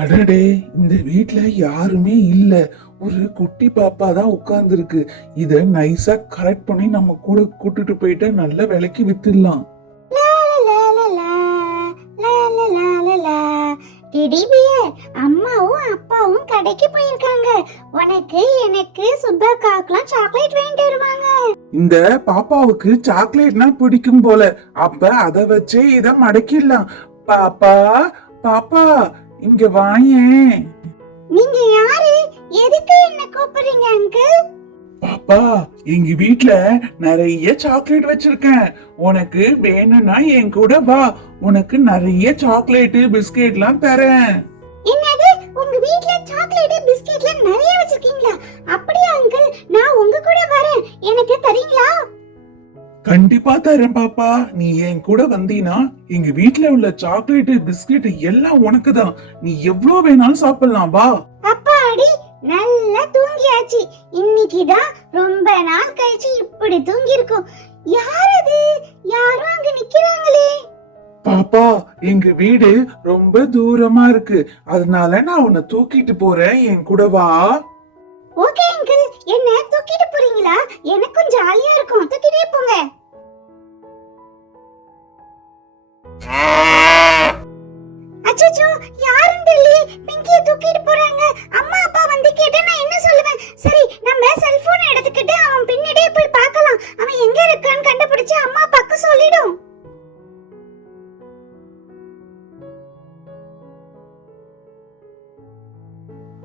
அடடே, இந்த வீட்ல யாருமே இல்ல. ஒரு குட்டி பாப்பா தான் உட்கார்ந்து இருக்கு. இத நைஸா கரெக்ட் பண்ணி நம்ம கூட கூட்டிட்டு போயிட்டு நல்ல விலைக்கு வித்துடலாம். அம்மாவும் அப்பாவும் கடைக்கு போயிருக்காங்க. உனக்கு எனக்கு சுப்பாக்காக்கெல்லாம் சாக்லேட் வாங்கிட்டு வருவாங்க. இந்த பாப்பாவுக்கு சாக்லேட்னா பிடிக்கும் போல. அப்ப அத வச்சே இத மடக்கிடலாம். பாப்பா, பாப்பா, இங்க வாயேன். நீங்க யாரு? எதுக்கு என்ன கூப்பிடுறீங்க அங்கிள்? பாப்பா, எங்க வீட்ல நிறைய சாக்லேட் வச்சிருக்கேன். உனக்கு வேணும்னா என் கூட வா. உனக்கு நிறைய சாக்லேட் பிஸ்கெட்லாம் தரேன். என்னது? உங்க வீட்ல சாக்லேட் பிஸ்கெட்லாம் நிறைய வச்சிருக்கீங்களா? அப்படியே அங்கிள், நான் உங்க கூட வரேன். எனக்கு தரீங்களா? கண்டிப்பா தரேன் பாப்பா. நீ என் கூட வந்தீனா எங்க வீட்ல உள்ள சாக்லேட் பிஸ்கெட் எல்லாம் உனக்கு தான். நீ எவ்வளவு வேணாலும் சாப்பிடலாம், வா. அப்பாடி, நல்லா தூங்கியாச்சு. இன்னைக்குதான் ரொம்ப நாள் கழிச்சு இப்படி தூங்கி இருக்கோம். யார் அது? யாரும் அங்க நிக்கிறாங்களே. பாப்பா, எங்க வீடு ரொம்ப தூரமா இருக்கு. அதனால நான் உன்னை தூக்கிட்டு போறேன். என் கூட வா. ஓகே அங்கிள், என்ன தூக்கிட்டு போறீங்களா? எனக்கும் ஜாலியா இருக்கும். தூக்கிட்டே போங்க. அச்சச்சோ, யாரும் தெரியல. பிங்கிய தூக்கிட்டு போறாங்க. அம்மா அப்பா வந்து கேட்டா நான் என்ன சொல்லுவேன்? சரி, நம்ம செல்போன் எடுத்துக்கிட்டு அவன் பின்னாடியே போய் பார்க்கலாம். அவன் எங்க இருக்கான்னு கண்டுபிடிச்சு அம்மா அப்பாக்கு சொல்லிடும்.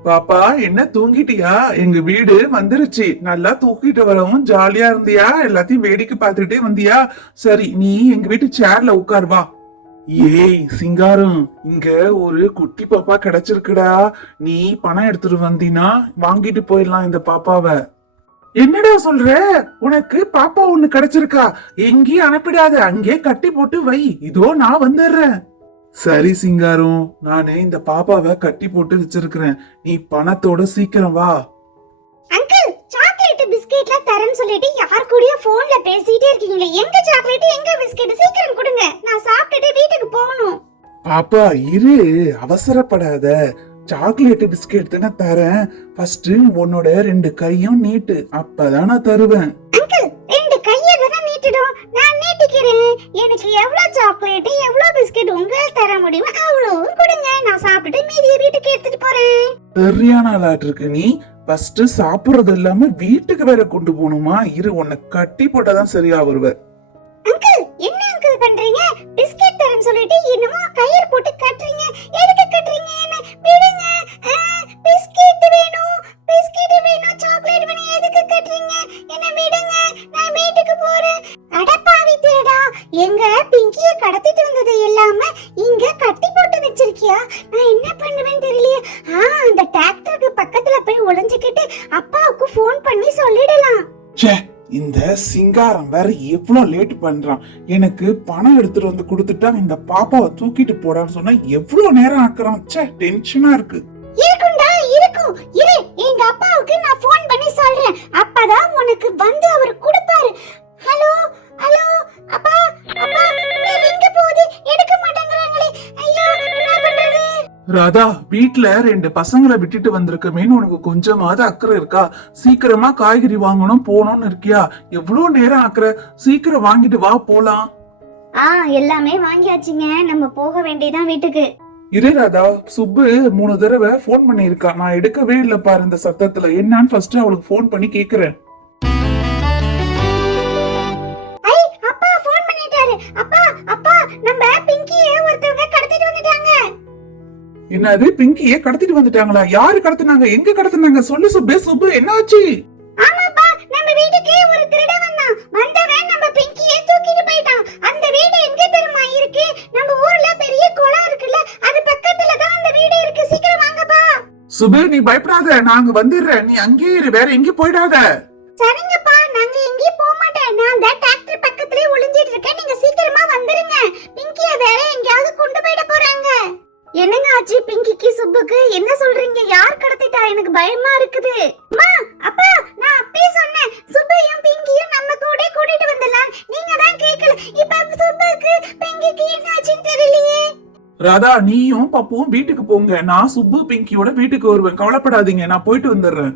பாப்பா, என்ன தூங்கிட்டியா? எங்க வீடு வந்துருச்சு. நல்லா தூக்கிட்டு வரவும் ஜாலியா இருந்தியா? எல்லாத்தையும் வேடிக்கை பார்த்துட்டே வந்தியா? சரி, நீ எங்க வீட்டு சேர்ல உட்கார், வா. ஏய் சிங்காரம், இங்க ஒரு குட்டி பாப்பா கிடைச்சிருக்குடா. நீ பணம் எடுத்துட்டு வந்தீனா வாங்கிட்டு போயிடலாம் இந்த பாப்பாவை. என்னடா சொல்ற? உனக்கு பாப்பா ஒண்ணு கிடைச்சிருக்கா? எங்கேயும் அனுப்பிடாத, அங்கே கட்டி போட்டு வை. இதோ நான் வந்துடுறேன். சரி சிங்காரம், நானு இந்த பாப்பாவை கட்டி போட்டு வச்சிருக்கிறேன். நீ பணத்தோட சீக்கிரம் வா. அங்கிள், சாக்லேட் பிஸ்கெட்லாம் தரேன்னு சொல்லிட்டு யார் கூடயோ போன்ல பேசிட்டே இருக்கீங்களே. எங்க சாக்லேட், எங்க பிஸ்கெட்? சீக்கிரம் கொடுங்க, நான் சாப்பிட்டுட்டு வீட்டுக்கு போகணும். பாப்பா இரு, அவசரப்படாத. சாக்லேட் பிஸ்கெட் தானே தரேன். ஃபர்ஸ்ட் உன்னோட 2 கையும் நீட்டு, அப்பதான் நான் தருவேன். அங்கிள், 2 கையை தானே நீட்டிடும். நான் நீட்டிக்கிறேன். எனக்கு எவ்வளவு சாக்லேட் எவ்வளவு பிஸ்கெட் உங்களால் தர முடியுமோ அவ்வளவும் கொடுங்க. நான் சாப்பிட்டுட்டு மீதியை வீட்டுக்கு எடுத்துட்டு போறேன். சரியான ஆளாட்டு இருக்கு நீ. ஃபர்ஸ்ட் சாப்பிடுறது இல்லாம வீட்டுக்கு வேற கொண்டு போகணுமா? இரு, உன்னை கட்டி போட்டாதான் சரியா வருவ. அங்கிள், என்ன அங்கிள் பண்றீங்க? பிஸ்கெட் தரேன்னு சொல்லிட்டு என்னமோ கயிறு போட்டு கட்டுறீங்க. எதுக்கு கட்டுறீங்க? என்ன விடுங்க. பிஸ்கெட் வேணும், பிஸ்கெட் வேணும், சாக்லேட் வேணும். எதுக்கு கட்டுறீங்க? என்ன விடுங்க, நான் வீட்டுக்கு போறேன். அடப்பாவி திருடா, எங்க பிங்கிய கடத்திட்டு வந்தது எல்லாம இங்க கட்டி போட்டு வச்சிருக்கியா? நான் என்ன பண்ணுவேன்னு தெரியலையே. அந்த டிராக்டருக்கு பக்கத்துல போய் ஒளிஞ்சுக்கிட்டு அப்பாவுக்கு ஃபோன் பண்ணி சொல்லிடலாம். ச்சே, இந்த சிங்காரம் வேற எவ்வளவு லேட் பண்றான். எனக்கு பணம் எடுத்துட்டு வந்து கொடுத்துட்டா இந்த பாப்பாவை தூக்கிட்டு போடான்னு சொன்னா எவ்வளவு நேரம் ஆக்குறான். ச்சே, டென்ஷனா இருக்கு. இருக்கும்டா, இருக்கும். இரு, எங்க அப்பாவுக்கு நான் ஃபோன் பண்ணி சொல்றேன். அப்பதான் உனக்கு வந்து அவர் கொடுப்பாரு. ஹலோ ஹலோ, அப்பா அப்பா, இந்த ரிங் போகுது, எடுக்க மாட்டேங்கறாங்களே. ஐயோ, என்ன பண்றது? ராதா, வீட்ல 2 பசங்களை விட்டுட்டு வந்திருக்கமேன்னு உனக்கு கொஞ்சமாவது அக்கறை இருக்கா? சீக்கிரமா காய்கறி வாங்கணும் போகணும்னு இருக்கியா? எவ்வளவு நேரம் ஆக்குற? சீக்கிரம் வாங்கிட்டு வா, போலாம். எல்லாமே வாங்கியாச்சுங்க. நம்ம போக வேண்டியதான் வீட்டுக்கு. இரு ராதா, சுப்பு 3 தடவை போன் பண்ணிருக்கா. நான் எடுக்கவே இல்ல பாரு இந்த சத்தத்துல. என்னன்னு ஃபர்ஸ்ட் அவளுக்கு போன் பண்ணி கேக்குறேன். ஐ, அப்பா ஃபோன் பண்ணிட்டாரு. அப்பா அப்பா, நம்ம பிங்கியை ஒருத்தவங்க கடத்திட்டு வந்துட்டாங்க. என்னது, பிங்கியை கடத்திட்டு வந்துட்டாங்களா? யாரு கடத்தினாங்க? எங்க கடத்தினாங்க? சொல்லு சுப்பு. சுப்பு, என்னாச்சு? ஆமாப்பா, நம்ம வீட்டுக்கு ஒரு திருடன் வந்தான். வந்தவன் நம்ம பிங்கியை தூக்கிட்டு போயிட்டான். அந்த வீடு எங்க தெரியுமா இருக்கு? நம்ம ஊர்ல பெரிய குளம் இருக்குல்ல, அது பக்கத்துல தான் அந்த வீடு இருக்கு. சீக்கிரம் வாங்கப்பா. சுப்பு, நீ பயப்படாத, நாங்க வந்துடுறேன். நீ அங்கே இரு, வேற எங்க போயிடாத. சரிங்கப்பா, நாங்க எங்கேயும் போக மாட்டேன். நான் அந்த டிராக்டர் பக்கத்துலயே ஒளிஞ்சிட்டு இருக்கேன். நீங்க சீக்கிரமா வந்துருங்க. பிங்கியை வேற எங்கயாவது கொண்டு போயிட போறாங்க. என்னங்க ஆச்சு பிங்கிக்கு சுப்புக்கு? என்ன சொல்றீங்க? யார் கடத்திட்டா? எனக்கு பயமா இருக்குது. அம்மா அப்பா, நான் அப்பவே சொன்னேன் சுப்பையும் பிங்கியும் நம்ம கூட கூட்டிட்டு வந்துடலாம். நீங்க தான் கேட்கல. இப்ப சுப்புக்கு பிங்கிக்கு என்ன ஆச்சுன்னு தெரியலையே. ராதா, நீயும் பப்புவும் வீட்டுக்கு போங்க. நான் சுப்பு பிங்கியோட வீட்டுக்கு வருவேன். கவலைப்படாதீங்க, நான் போயிட்டு வந்துடுறேன்.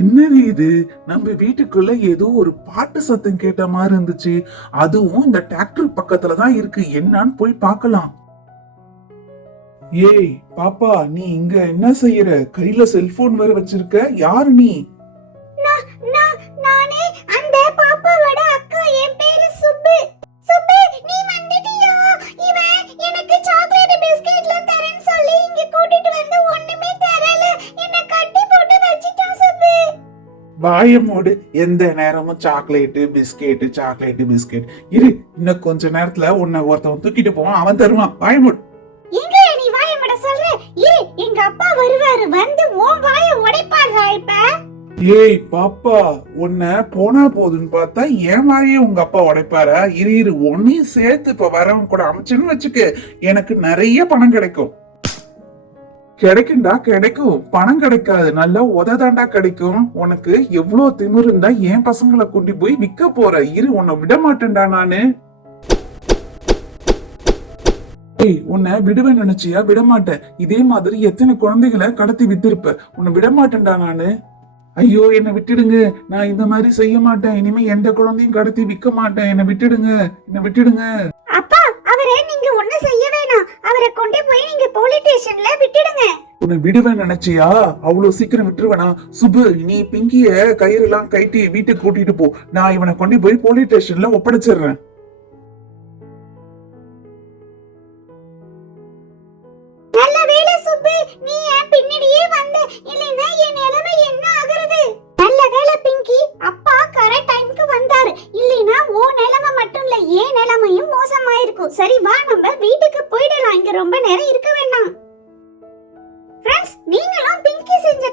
என்னது இது? நம்ம வீட்டுக்குள்ள ஏதோ ஒரு பாட்டு சத்தம் கேட்ட மாதிரி இருந்துச்சு. அதுவும் இந்த டிராக்டர் பக்கத்துல தான் இருக்கு. என்னன்னு போய் பார்க்கலாம். ஏய் பாப்பா, நீ இங்க என்ன செய்யற? கையில செல்போன் வேற வச்சிருக்க. யாரு நீ? நானே அந்த பாப்பாவோட அக்கா. என் பேரு சுப்பு. சுப்பு, நீ வந்துட்டியா? இவன் எனக்கு சாக்லேட் பிஸ்கட்ல தரேன்னு சொல்லி இங்க கூட்டிட்டு வந்து ஒண்ணுமே தரல. என்ன கட்டி போட்டு வச்சிட்டான் சுப்பு. வாயமோடு. எந்த நேரமும் சாக்லேட்டு பிஸ்கெட், சாக்லேட்டு பிஸ்கெட். இரு, இன்னும் கொஞ்ச நேரத்துல உன்னை ஒருத்தவன் தூக்கிட்டு போவான். அவன் தருவான். வாயமோடு. எங்க நீ வாயை மூட சொல்ற? இரு, எங்க அப்பா வருவாரு. வந்து உன் வாயை உடைப்பாரா இப்ப? ஏய் பாப்பா, உன்னை போனா போதுன்னு பார்த்தா என் வாயே உங்க அப்பா உடைப்பாரா? இரு இரு, உன்னையும் சேர்த்து இப்ப வரவன் கூட அமைச்சுன்னு வச்சுக்க. எனக்கு நிறைய பணம் கிடைக்கும். கிடைக்கும்டா, கிடைக்கும். பணம் கிடைக்காது, நல்லா உததாண்டா கிடைக்கும். உனக்கு எவ்வளவு திமிரு இருந்தா என் பசங்களை கொண்டு போய் விற்க போற? இரு, உன்னை விட மாட்டேன்டா நானு. ஏய், உன்னை விடுவேன் நினைச்சியா? விட மாட்டேன். இதே மாதிரி எத்தனை குழந்தைகளை கடத்தி வித்திருப்ப. உன்னை விட மாட்டேன்டா நானு. ஐயோ, என்னை விட்டுடுங்க. நான் இந்த மாதிரி செய்ய மாட்டேன். இனிமே எந்த குழந்தையும் கடத்தி விற்க மாட்டேன். என்னை விட்டுடுங்க, என்னை விட்டுடுங்க. அப்பா, அவரை நீங்க ஒண்ணு செய்ய வேணாம். அவரை கொண்டு போய் நீங்க போலீஸ் ஸ்டேஷன்ல விட்டுடுங்க. உன்னை விடுவேன் நினைச்சியா? அவ்வளவு சீக்கிரம் விட்டுருவேனா? சுப்பு, நீ பிங்கிய கயிறெல்லாம் கட்டி வீட்டுக்கு கூட்டிட்டு போ. நான் இவனை கொண்டு போய் போலீஸ் ஸ்டேஷன்ல ஒப்படைச்சிடுறேன். நல்ல வேளை சுப்பு, நீ என் பின்னாடியே வந்த. இல்லைன்னா என் நிலைமை என்ன ஆகுறது? நல்ல வேளை பிங்கி, அப்பா கரெக்ட் டைம்க்கு வந்தாரு. இல்லைன்னா ஓ நிலைமை மட்டும் இல்ல, என் நிலைமையும் மோசமாயிருக்கும். சரி வா, நம்ம வீட்டுக்கு போயிடலாம். இங்க ரொம்ப நேரம் இருக்க வேண்டாம். ஃப்ரெண்ட்ஸ், நீங்களும் பிங்கி செஞ்ச